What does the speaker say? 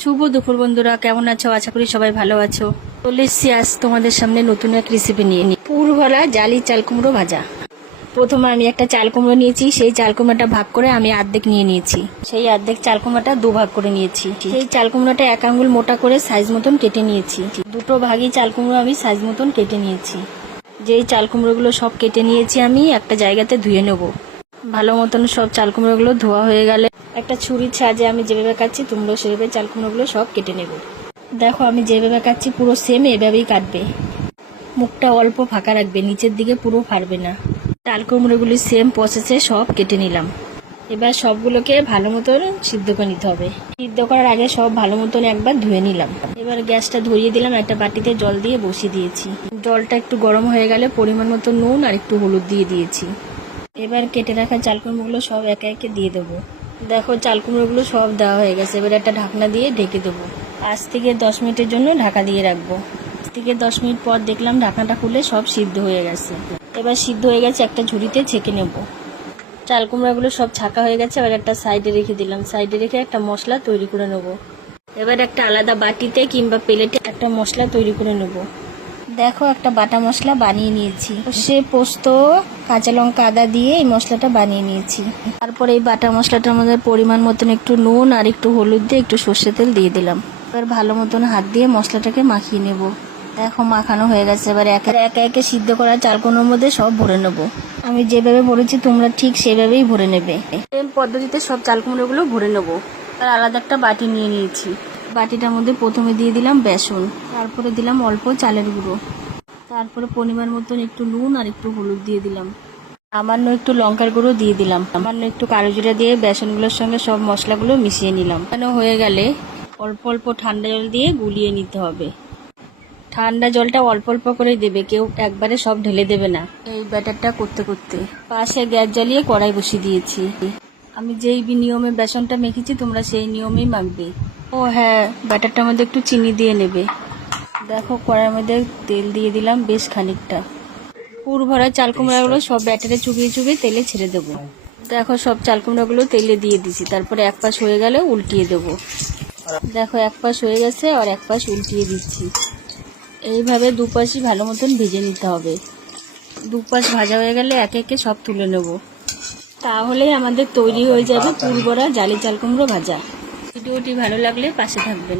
শুভ দুপুর বন্ধুরা, কেমন আছো? আশা করি সবাই ভালো আছো। চলে এসছি আজ তোমাদের সামনে নতুন এক রেসিপি নিয়ে। পুরভরা জালি চাল কুমড়ো ভাজা। প্রথমে আমি একটা চাল কুমড়ো নিয়েছি, সেই চাল কুমড়োটা ভাগ করে আমি অর্ধেক নিয়ে নিয়েছি। সেই অর্ধেক চাল কুমড়োটা দুভাগ করে নিয়েছি। সেই চাল কুমড়োটা 1 আঙ্গুল মোটা করে সাইজ মতন কেটে নিয়েছি। দুটো ভাগই চাল কুমড়ো আমি সাইজ মতন কেটে নিয়েছি। যেই চাল কুমড়োগুলো সব কেটে নিয়েছি আমি একটা জায়গাতে ধুয়ে নেব। ভালো মতন সব চাল কুমড়োগুলো ধোয়া হয়ে গেলে একটা ছুরির সাহায্যে আমি যেভাবে কাটছি তোমরাও সেভাবে চাল কুমড়োগুলো সব কেটে নেব। দেখো আমি যেভাবে কাটছি পুরো সেম এভাবেই কাটবে। মুখটা অল্প ফাঁকা রাখবে, নিচের দিকে পুরো ফাড়বে না। চাল কুমড়োগুলি সেম প্রসেসে সব কেটে নিলাম। এবার সবগুলোকে ভালো মতন সিদ্ধ করে নিতে হবে। সিদ্ধ করার আগে সব ভালো মতন একবার ধুয়ে নিলাম। এবার গ্যাসটা ধরিয়ে দিলাম, একটা বাটিতে জল দিয়ে বসিয়ে দিয়েছি। জলটা একটু গরম হয়ে গেলে পরিমাণ মতো নুন আর একটু হলুদ দিয়ে দিয়েছি। এবার কেটে রাখা চাল কুমড়োগুলো সব একে একে দিয়ে দেবো। দেখো চাল কুমড়োগুলো সব দেওয়া হয়ে গেছে। এবার একটা ঢাকনা দিয়ে ঢেকে দেবো। 5 থেকে 10 মিনিটের জন্য ঢাকা দিয়ে রাখবো। 5 থেকে 10 মিনিট পর দেখলাম ঢাকনাটা খুলে সব সিদ্ধ হয়ে গেছে। এবার সিদ্ধ হয়ে গেছে, একটা ঝুড়িতে ছেঁকে নেব। চাল কুমড়োগুলো সব ছাকা হয়ে গেছে, এবার একটা সাইডে রেখে দিলাম। সাইডে রেখে একটা মশলা তৈরি করে নেব। এবার একটা আলাদা বাটিতে কিংবা প্লেটে একটা মশলা তৈরি করে নেব। দেখো একটা বাটা মশলা বানিয়ে নিয়েছি। সে পোস্ত, কাঁচা লঙ্কা, আদা দিয়ে এই মশলাটা বানিয়ে নিয়েছি। তারপর এই বাটা মশলাটার মধ্যে পরিমাণ মতন একটু নুন আর একটু হলুদ দিয়ে একটু সর্ষে তেল দিয়ে দিলাম। এবার ভালো মতন হাত দিয়ে মশলাটাকে মাখিয়ে নেব। দেখো মাখানো হয়ে গেছে। এবার একে একে সিদ্ধ করা চাল কুমড়োর মধ্যে সব ভরে নেব। আমি যেভাবে ভরেছি তোমরা ঠিক সেভাবেই ভরে নেবে। সেম পদ্ধতিতে সব চাল কুমড়োগুলো ভরে নেব। আর আলাদা একটা বাটি নিয়ে নিয়েছি। বাটিটার মধ্যে প্রথমে দিয়ে দিলাম বেসন, তারপরে দিলাম অল্প চালের গুঁড়ো, তারপরে পরিমাণ মতন একটু নুন আর একটু হলুদ দিয়ে দিলাম। সামান্য একটু লঙ্কার গুঁড়ো দিয়ে দিলাম। সামান্য একটু কালো জিরা দিয়ে বেসনগুলোর সঙ্গে সব মশলাগুলো মিশিয়ে নিলাম। হয়ে গেলে অল্প অল্প ঠান্ডা জল দিয়ে গুলিয়ে নিতে হবে। ঠান্ডা জলটা অল্প অল্প করে দেবে, কেউ একবারে সব ঢেলে দেবে না। এই ব্যাটারটা করতে করতে পাশে গ্যাস জ্বালিয়ে কড়াই বসিয়ে দিয়েছি। আমি যেই নিয়মে বেসনটা মেখেছি তোমরা সেই নিয়মেই মাখবে। ও হ্যাঁ, ব্যাটারটার মধ্যে একটু চিনি দিয়ে নেবে। দেখো কড়াইয়ের মধ্যে তেল দিয়ে দিলাম বেশ খানিকটা। পুর ভরা চাল কুমড়াগুলো সব ব্যাটারে চুবিয়ে চুবিয়ে তেলে ছেড়ে দেবো। দেখো সব চাল কুমড়াগুলো তেলে দিয়ে দিছি। তারপরে এক পাশ হয়ে গেলে উল্টিয়ে দেবো। দেখো এক পাশ হয়ে গেছে আর এক পাশ উল্টিয়ে দিচ্ছি। এইভাবে দুপাশই ভালো মতন ভেজে নিতে হবে। দুপাশ ভাজা হয়ে গেলে একে একে সব তুলে নেব। তাহলেই আমাদের তৈরি হয়ে যাবে পুর ভরা জালি চাল কুমড়ো ভাজা। ভিডিওটি ভালো লাগলে পাশে থাকবেন।